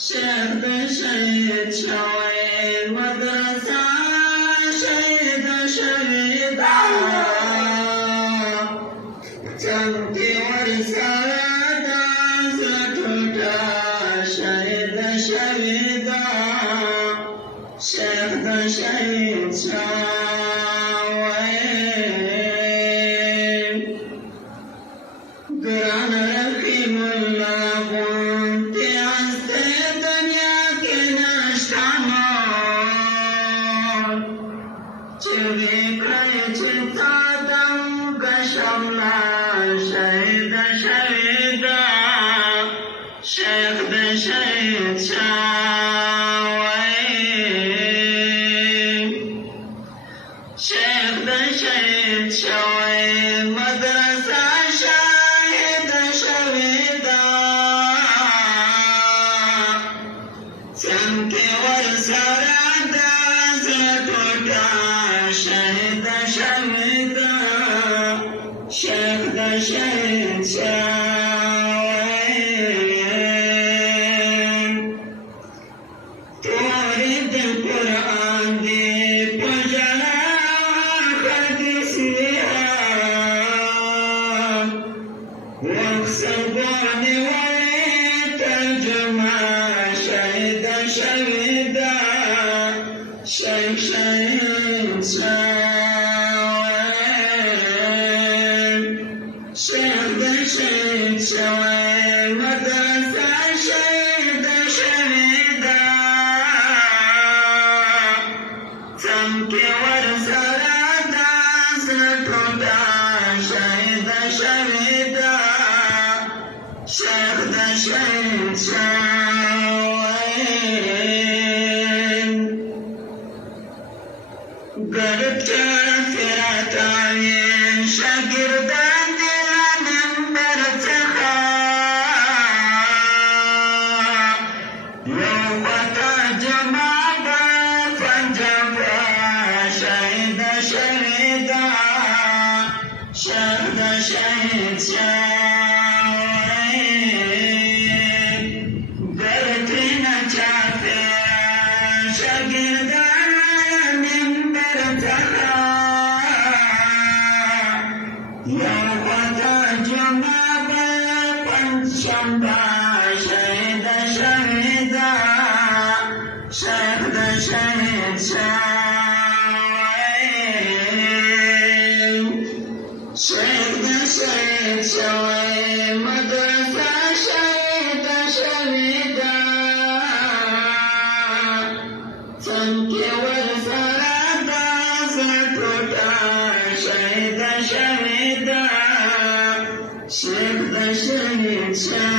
شهد شهید شوی مدرسه شهید شهیدا چمکی ورسادا زٹوٹا شهید شهیدا شهد شهید شوی گران رحیم اللہ شهید شهیدا شهد شهید شوی شهد شهید شوی مدرسه شهید شهیدا چمکی ورسره زټوټه شهید شهیدا شهد شهید شوی تورید قرآن دی پجلا حدیث دیا وقصبانی وی ترجمه شهید شهیدا شهید شهید شهد شهید شوی مدرسه شهید شهیدا چمکی ورسره دا زټوټه شهید شهیدا شهد شهید شوی ګرد کافراتای شاګردان شهد شهید شوی برکن چافر شاگردان منبر تخا یوم جمعه پنجشنبه شهید شهیدا شهد شهید شهد شهید شوی مدرسه شهید شهیدا چمکی ورسره دا زټوټه شهید شهیدا شهد شهید شوی